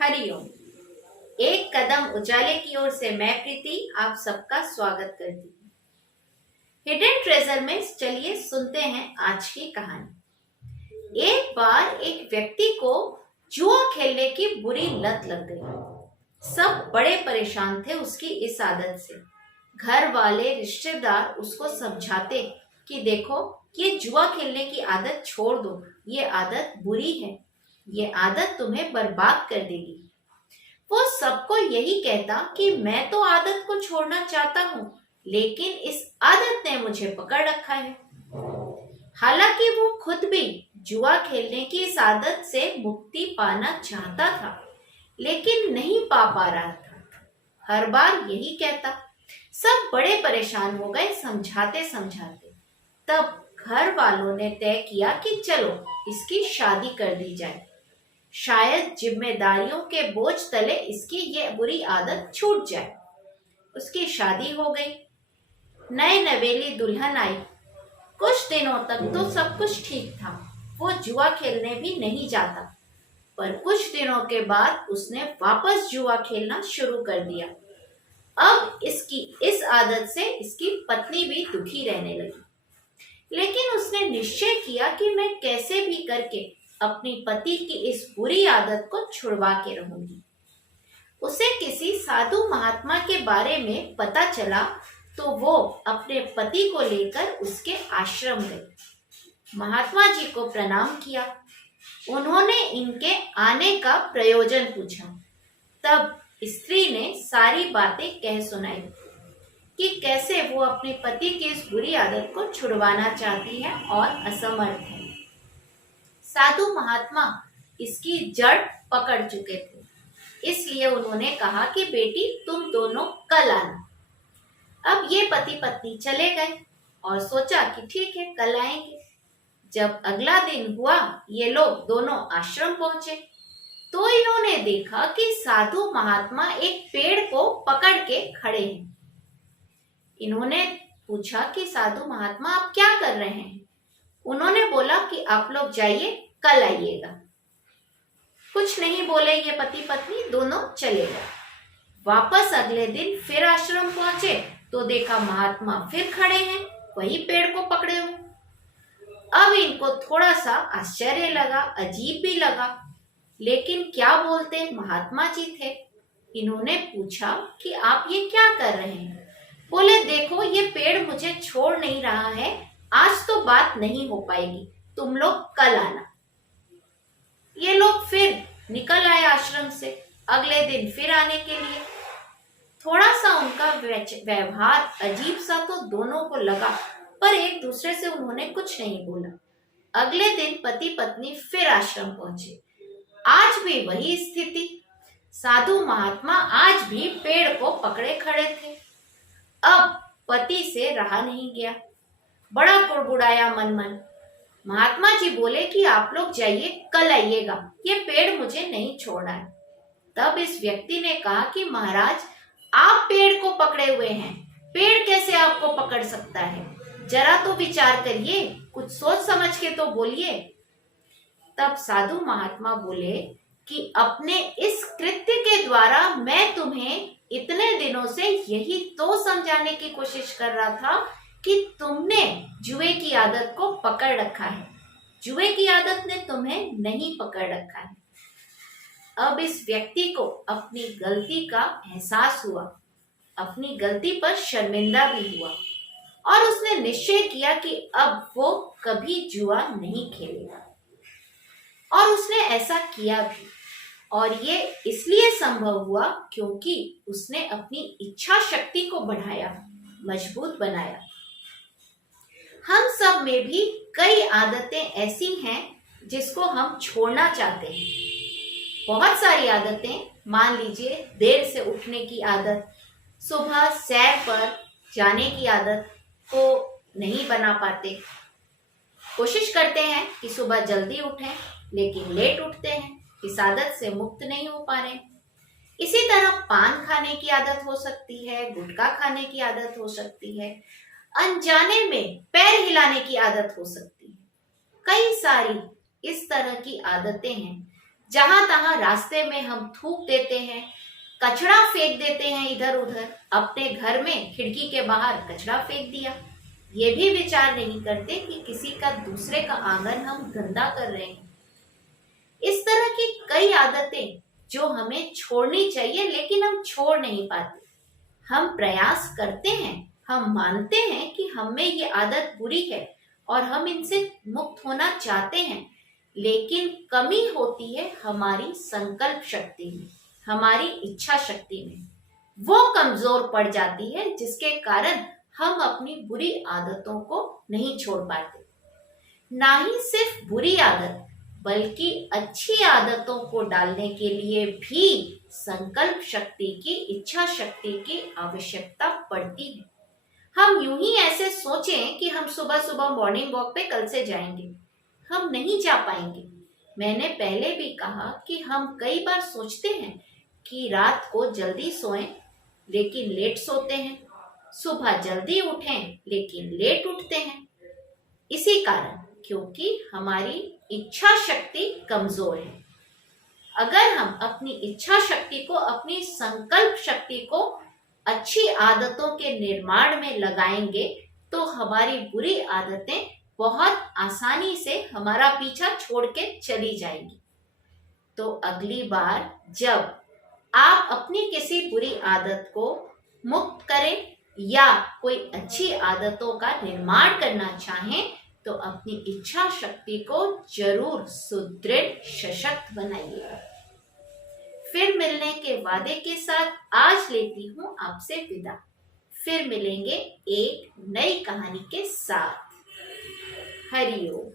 हरिओम। एक कदम उजाले की ओर से मैं प्रीति आप सबका स्वागत करती हूँ। हिडन ट्रेजर में चलिए सुनते हैं आज की कहानी। एक बार एक व्यक्ति को जुआ खेलने की बुरी लत लग गई। सब बड़े परेशान थे उसकी इस आदत से। घर वाले रिश्तेदार उसको समझाते कि देखो, ये जुआ खेलने की आदत छोड़ दो, ये आदत बुरी है, ये आदत तुम्हें बर्बाद कर देगी। वो सबको यही कहता कि मैं तो आदत को छोड़ना चाहता हूँ, लेकिन इस आदत ने मुझे पकड़ रखा है। हालांकि वो खुद भी जुआ खेलने की इस आदत से मुक्ति पाना चाहता था, लेकिन नहीं पा रहा था। हर बार यही कहता। सब बड़े परेशान हो गए समझाते समझाते। तब घर वालों ने तय किया कि चलो इसकी शादी कर दी जाए। शायद जिम्मेदारियों के बोझ तले इसकी ये बुरी आदत छूट जाए। उसकी शादी हो गई। नए नवेली दुल्हन आई। कुछ दिनों तक तो सब कुछ ठीक था। वो जुआ खेलने भी नहीं जाता, पर कुछ दिनों के बाद उसने वापस जुआ खेलना शुरू कर दिया। अब इसकी इस आदत से इसकी पत्नी भी दुखी रहने लगी, लेकिन उसने निश्चय किया कि मैं कैसे भी करके अपनी पति की इस बुरी आदत को छुड़वा के रहूंगी। उसे किसी साधु महात्मा के बारे में पता चला तो वो अपने पति को लेकर उसके आश्रम गई। महात्मा जी को प्रणाम किया। उन्होंने इनके आने का प्रयोजन पूछा। तब स्त्री ने सारी बातें कह सुनाई कि कैसे वो अपने पति की इस बुरी आदत को छुड़वाना चाहती है और असमर्थ है। साधु महात्मा इसकी जड़ पकड़ चुके थे, इसलिए उन्होंने कहा कि बेटी तुम दोनों कल आना। अब ये पति पत्नी चले गए और सोचा कि ठीक है, कल आएंगे। जब अगला दिन हुआ, ये लोग दोनों आश्रम पहुंचे तो इन्होंने देखा कि साधु महात्मा एक पेड़ को पकड़ के खड़े हैं। इन्होंने पूछा कि साधु महात्मा आप क्या कर रहे हैं? उन्होंने बोला कि आप लोग जाइए, कल आइएगा। कुछ नहीं बोले ये पति पत्नी, दोनों चले गए। वापस अगले दिन फिर आश्रम पहुंचे तो देखा महात्मा फिर खड़े हैं, वही पेड़ को पकड़े हुए। अब इनको थोड़ा सा आश्चर्य लगा, अजीब भी लगा, लेकिन क्या बोलते, महात्मा जी थे। इन्होंने पूछा कि आप ये क्या कर रहे हैं? बोले देखो, ये पेड़ मुझे छोड़ नहीं रहा है, आज तो बात नहीं हो पाएगी, तुम लोग कल आना। ये लोग फिर निकल आए आश्रम से अगले दिन फिर आने के लिए। थोड़ा सा उनका व्यवहार अजीब सा तो दोनों को लगा, पर एक दूसरे से उन्होंने कुछ नहीं बोला। अगले दिन पति पत्नी फिर आश्रम पहुंचे। आज भी वही स्थिति। साधु महात्मा आज भी पेड़ को पकड़े खड़े थे। अब पति से रहा नहीं गया, बड़ा कुड़बुड़ाया मन मन। महात्मा जी बोले कि आप लोग जाइए, कल आइएगा, ये पेड़ मुझे नहीं छोड़ना है। तब इस व्यक्ति ने कहा कि महाराज, आप पेड़ को पकड़े हुए हैं, पेड़ कैसे आपको पकड़ सकता है? जरा तो विचार करिए, कुछ सोच समझ के तो बोलिए। तब साधु महात्मा बोले कि अपने इस कृत्य के द्वारा मैं तुम्हें इतने दिनों से यही तो समझाने की कोशिश कर रहा था कि तुमने जुए की आदत को पकड़ रखा है, जुए की आदत ने तुम्हें नहीं पकड़ रखा है। अब इस व्यक्ति को अपनी गलती का एहसास हुआ, अपनी गलती पर शर्मिंदा भी हुआ और उसने निश्चय किया कि अब वो कभी जुआ नहीं खेलेगा। और उसने ऐसा किया भी, और ये इसलिए संभव हुआ क्योंकि उसने अपनी इच्छा शक्ति को बढ़ाया, मजबूत बनाया। हम सब में भी कई आदतें ऐसी हैं जिसको हम छोड़ना चाहते हैं। बहुत सारी आदतें, मान लीजिए देर से उठने की आदत, सुबह सैर पर जाने की आदत को नहीं बना पाते। कोशिश करते हैं कि सुबह जल्दी उठें, लेकिन लेट उठते हैं, इस आदत से मुक्त नहीं हो पा रहे। इसी तरह पान खाने की आदत हो सकती है, गुटखा खाने की आदत हो सकती है, अनजाने में पैर हिलाने की आदत हो सकती है। कई सारी इस तरह की आदतें हैं जहां तहां रास्ते में हम थूक देते हैं, कचरा फेंक देते हैं इधर उधर। अपने घर में खिड़की के बाहर कचरा फेंक दिया, ये भी विचार नहीं करते कि किसी का दूसरे का आंगन हम गंदा कर रहे हैं। इस तरह की कई आदतें जो हमें छोड़नी चाहिए लेकिन हम छोड़ नहीं पाते। हम प्रयास करते हैं, हम मानते हैं कि हम में ये आदत बुरी है और हम इनसे मुक्त होना चाहते हैं, लेकिन कमी होती है हमारी संकल्प शक्ति में, हमारी इच्छा शक्ति में। वो कमजोर पड़ जाती है जिसके कारण हम अपनी बुरी आदतों को नहीं छोड़ पाते। ना ही सिर्फ बुरी आदत बल्कि अच्छी आदतों को डालने के लिए भी संकल्प शक्ति की, इच्छा शक्ति की आवश्यकता पड़ती है। हम यूं ही ऐसे सोचें कि हम सुबह सुबह मॉर्निंग वॉक पे कल से जाएंगे, हम नहीं जा पाएंगे। मैंने पहले भी कहा कि हम कई बार सोचते हैं कि रात को जल्दी सोएं लेकिन लेट सोते हैं, सुबह जल्दी उठें लेकिन लेट उठते हैं। इसी कारण, क्योंकि हमारी इच्छा शक्ति कमजोर है। अगर हम अपनी इच्छा शक्ति को, अपनी संकल्प शक्ति को अच्छी आदतों के निर्माण में लगाएंगे तो हमारी बुरी आदतें बहुत आसानी से हमारा पीछा छोड़ के चली जाएंगी। तो अगली बार जब आप अपनी किसी बुरी आदत को मुक्त करें या कोई अच्छी आदतों का निर्माण करना चाहें तो अपनी इच्छा शक्ति को जरूर सुदृढ़, सशक्त बनाइए। फिर मिलने के वादे के साथ आज लेती हूँ आपसे विदा। फिर मिलेंगे एक नई कहानी के साथ। हरि ओम।